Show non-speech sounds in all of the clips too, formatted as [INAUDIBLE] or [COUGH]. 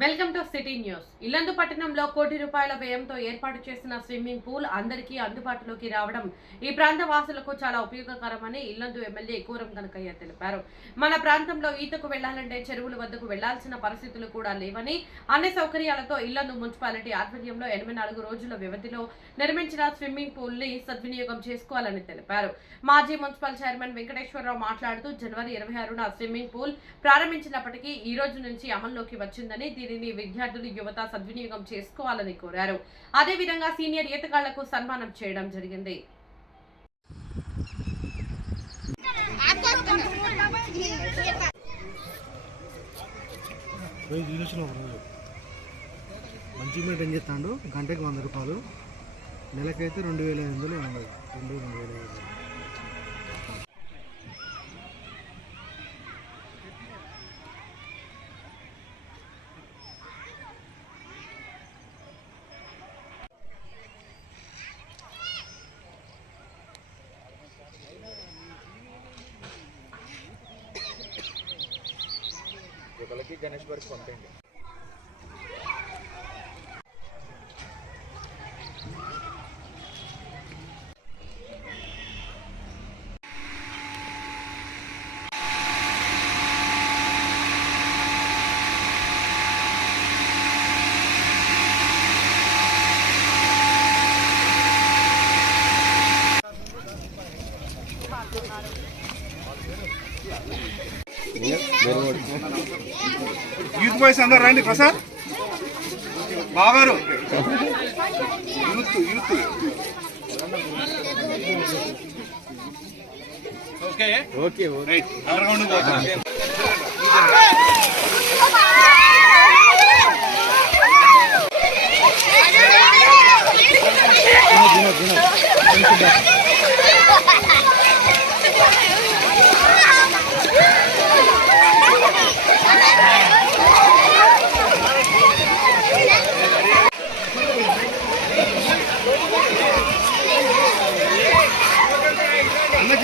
Welcome to city news. Yellandu పట్టణంలో కోటి రూపాయల వ్యయంతో ఏర్పాటు చేసిన స్విమ్మింగ్ పూల్ అందరికీ అందుబాటులోకి రావడం ఈ ప్రాంత వాసులకు చాలా ఉపయోగకరమని ఇల్లందు ఎమ్మెల్యే కూరం కనకయ్య తెలిపారు. మన ప్రాంతంలో ఈతకు వెళ్ళాలంటే చెరువుల వద్దకు వెళ్ళాల్సిన పరిస్థితులు కూడా లేవని అన్ని సౌకర్యాలతో ఇల్లందు మున్సిపాలిటీ ఆధ్వర్యంలో ఎనభై నాలుగు రోజుల వ్యవధిలో నిర్మించిన స్విమ్మింగ్ పూల్ని సద్వినియోగం చేసుకోవాలని తెలిపారు. మాజీ మున్సిపల్ చైర్మన్ వెంకటేశ్వరరావు మాట్లాడుతూ జనవరి ఇరవై ఆరున స్విమ్మింగ్ పూల్ ప్రారంభించినప్పటికీ ఈ రోజు నుంచి అమల్లోకి వచ్చిందని దీనిని విద్యార్థులు యువత సద్వినియోగం చేసుకోవాలని కోరారు. అదేవిధంగా సీనియర్ ఈతగాళ్ళకు సన్మానం చేయడం జరిగింది. మంచి చూసిన ఏం చేస్తాడు? గంటకి వంద రూపాయలు. నెలకైతే రెండు వేల ఐదు వందలు రెండు రెండు వేల లోపలికి గణేష్ గారికి పంపండి బాయ్స్ అందరు రండి Prasad. బాగారు youth youth okay okay. Right [LAUGHS]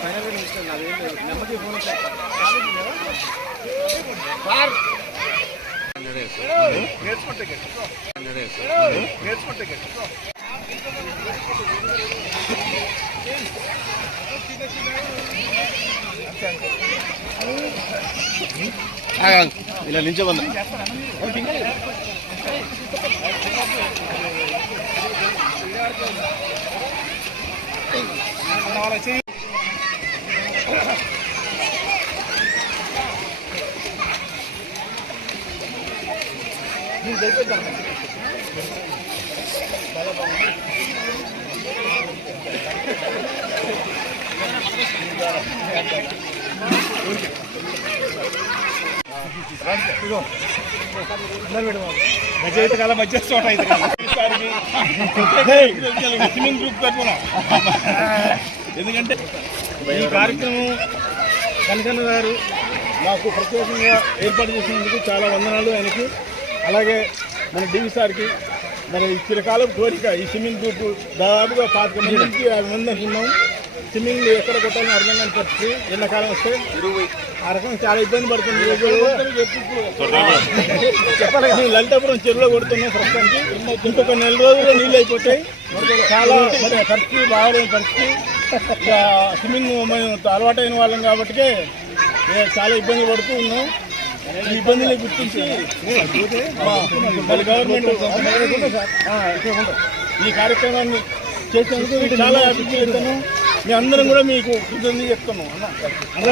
అన్నకి ఏదో వచ్చు కదా అమ్మా నేర్చుకుంటే గట్టి. నేర్చుకుంటే గట్టి. ఇలా నించోబంద వాళ్ళ రచయిత కాలం మధ్య చోట స్విమ్మింగ్ గ్రూప్ ఎందుకంటే ఈ కార్యక్రమం కనకన్న గారు నాకు ప్రత్యేకంగా ఏర్పాటు చేసినందుకు చాలా వందనాలు ఆయనకి. అలాగే మన డివి సార్కి మన చిరకాలం కోరిక ఈ స్విమ్మింగ్ గ్రూప్ దాదాపుగా పాతిక మంది నుంచి యాభై మంది అనుకున్నాం స్విమ్మింగ్ ఎక్కడ కొట్టాలని అర్థం కాని పరిస్థితి ఎండాకాలం వస్తే ఆ రకం చాలా ఇబ్బంది పడుతుంది. చెప్పాలి లలితాపురం చెరువులో కొడుతున్నాం ప్రస్తుతానికి. ఇంకొక నెల రోజుల్లో నీళ్ళు అయిపోతాయి. చాలా పరిస్థితి బాగాలేని పరిస్థితి స్విమ్మింగ్ మేము అలవాటైన వాళ్ళం కాబట్టి చాలా ఇబ్బంది పడుతూ ఉన్నాం. ఇబ్బందులు గుర్తించి. గవర్నమెంట్ ఈ కార్యక్రమాన్ని చేసినందుకు చాలా అభివృద్ధి చేస్తాను మీ అందరం కూడా మీకు ఇబ్బంది చెప్తాము అన్న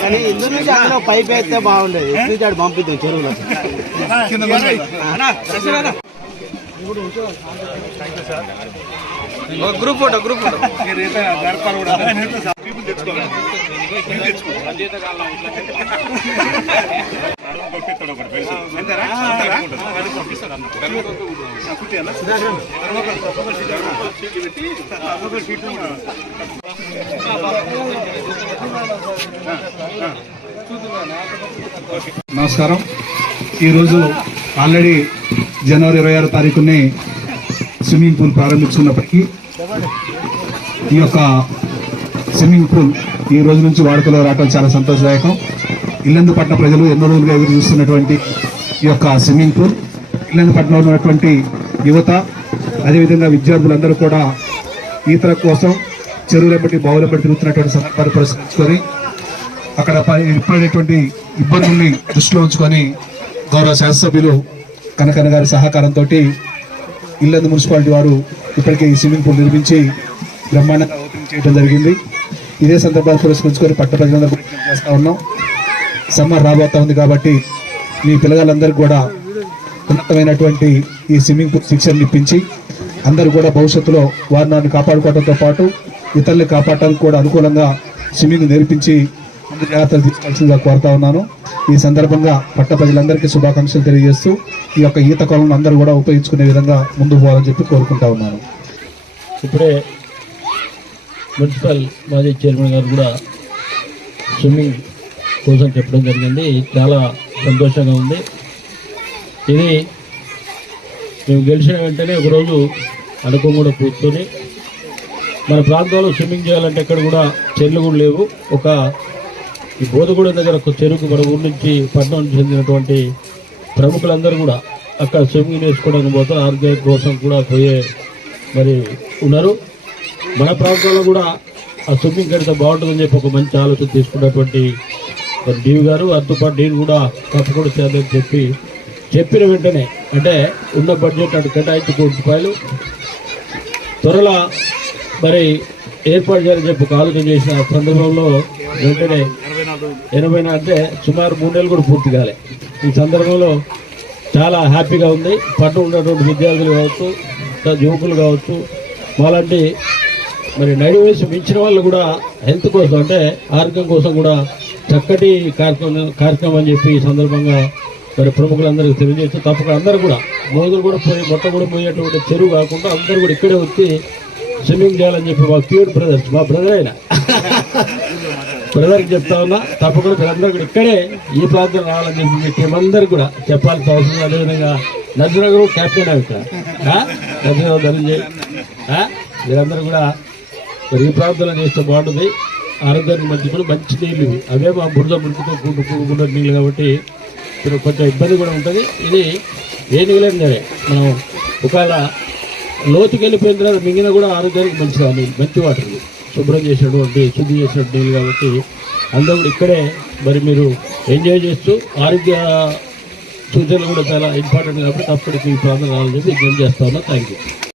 కానీ ఇందులో నుంచి అందులో పైప్ అయితే బాగుండేది. ఇటు నుంచి పంపిద్దాం చెరువులో. Group photo group photo. నమస్కారం. ఈరోజు ఆల్రెడీ జనవరి ఇరవై ఆరు తారీఖునే స్విమ్మింగ్ పూల్ ప్రారంభించుకున్నప్పటికీ ఈ యొక్క స్విమ్మింగ్ పూల్ ఈ రోజు నుంచి వాడుకలో రావడం చాలా సంతోషదాయకం. ఇల్లందుపట్నం ప్రజలు ఎన్నో రోజులుగా ఎదురు చూస్తున్నటువంటి ఈ యొక్క స్విమ్మింగ్ పూల్. ఇల్లందుపట్నంలో ఉన్నటువంటి యువత అదేవిధంగా విద్యార్థులందరూ కూడా ఈతల కోసం చెరువుల బట్టి బావుల బట్టి తిరుగుతున్నటువంటి సందర్భాన్ని పురస్కరించుకొని అక్కడ ప- ఎప్పుడైనటువంటి ఇబ్బందుల్ని దృష్టిలో ఉంచుకొని గౌరవ శాసనసభ్యులు కనకన్న గారి సహకారంతో ఇల్లందు మున్సిపాలిటీ వారు ఇప్పటికే ఈ స్విమ్మింగ్ పూల్ నిర్మించి బ్రహ్మాండంగా ఓపెనింగ్ చేయడం జరిగింది. ఇదే సందర్భాన్ని పురస్కరించుకొని పట్ట ప్రజలందరూ చేస్తూ ఉన్నాం. సమ్మర్ రాబోతా ఉంది కాబట్టి మీ పిల్లగాళ్ళందరికీ కూడా ఉన్నతమైనటువంటి ఈ స్విమ్మింగ్ పూల్ శిక్షణ ఇప్పించి అందరూ కూడా భవిష్యత్తులో వారు వారిని కాపాడుకోవడంతో పాటు ఇతరుల్ని కాపాడటానికి కూడా అనుకూలంగా స్విమ్మింగ్ నేర్పించి ముందు జాగ్రత్తలు తీసుకోవాల్సిందిగా కోరుతా ఉన్నాను. ఈ సందర్భంగా పట్ట ప్రజలందరికీ శుభాకాంక్షలు తెలియజేస్తూ ఈ యొక్క ఈత కొలను అందరూ కూడా ఉపయోగించుకునే విధంగా ముందు పోవాలని చెప్పి కోరుకుంటా ఉన్నాను. ఇప్పుడే మున్సిపల్ మాజీ చైర్మన్ గారు కూడా స్విమ్మింగ్ కోసం చెప్పడం జరిగింది. చాలా సంతోషంగా ఉంది. ఇది మేము గెలిచిన వెంటనే ఒకరోజు అనుకోని కూడా కూర్చొని మన ప్రాంతంలో స్విమ్మింగ్ చేయాలంటే ఎక్కడ కూడా చెర్లు కూడా లేవు. ఒక ఈ బోధగూడెం దగ్గర ఒక చెరుకు మన ఊరి నుంచి పట్టణం చెందినటువంటి ప్రముఖులందరూ కూడా అక్కడ స్విమ్మింగ్ నేర్చుకోవడానికి పోతారు ఆరోగ్యం కోసం కూడా పోయే మరి ఉన్నారు. మన ప్రాంతంలో కూడా ఆ స్విమ్మింగ్ కడితే బాగుంటుందని చెప్పి ఒక మంచి ఆలోచన తీసుకున్నటువంటి మరి డీవి గారు. వారితో పాటు కూడా తప్పకుండా చేద్దని చెప్పి చెప్పిన వెంటనే అంటే ఉన్న బడ్జెట్ అటు కేటాయించి కోటి రూపాయలు త్వరలో మరి ఏర్పాటు చేయాలని చెప్పి ఒక ఆలోచన చేసిన సందర్భంలో వెంటనే ఎనభై అంటే సుమారు మూడు నెలలు కూడా పూర్తి కాలే. ఈ సందర్భంలో చాలా హ్యాపీగా ఉంది. పట్టు ఉన్నటువంటి విద్యార్థులు కావచ్చు యువకులు కావచ్చు మాలాంటి మరి నడి వయసు మించిన వాళ్ళు కూడా హెల్త్ కోసం అంటే ఆరోగ్యం కోసం కూడా చక్కటి కార్యక్రమం కార్యక్రమం అని చెప్పి ఈ సందర్భంగా మరి ప్రముఖులందరికీ తెలియజేస్తూ తప్పక అందరూ కూడా మోదులు కూడా పోయి మొట్ట కూడా పోయేటువంటి చెరువు కాకుండా అందరూ కూడా ఇక్కడే వచ్చి స్విమ్మింగ్ చేయాలని చెప్పి మా క్యూర్ బ్రదర్స్ మా బ్రదర్ అయినా. [LAUGHS] పిల్లలకి చెప్తా ఉన్నా తప్పకుండా పిల్లలందరూ కూడా ఇక్కడే ఈ ప్రాంతం రావాలని చెప్పి మీ టీం కూడా చెప్పాల్సిన అవసరం అదేవిధంగా నర్సనగర్ క్యాప్టెన్ అవుతా ఇక్కడ. ధనంజయ్. మీరందరూ కూడా మరి ఈ ప్రాంతంలో చేస్తే బాగుంటుంది. ఆరోగ్యానికి మంచి కూడా మంచి నీళ్ళు ఇవి. అవే మా బురద ముడుకుతో కూడు కూడుకున్న నీళ్ళు కాబట్టి ఇప్పుడు కొంచెం ఇబ్బంది కూడా ఉంటుంది. ఇది ఏ నీళ్ళైనా సరే మనం ఒకవేళ లోతుకి వెళ్ళిపోయిన తర్వాత మిగిలిన కూడా ఆరోగ్యానికి మంచిది. నీళ్ళు మంచి వాటర్ శుభ్రం చేసినటువంటి శుద్ధి చేసినటువంటి నీళ్ళు కాబట్టి అందరూ కూడా ఇక్కడే మరి మీరు ఎంజాయ్ చేస్తూ ఆరోగ్య సూచనలు కూడా చాలా ఇంపార్టెంట్ కాబట్టి తప్పటికి ఈ ప్రాంతం రావాలని చెప్పి విజ్ఞప్తి చేస్తా ఉన్నా. Thank you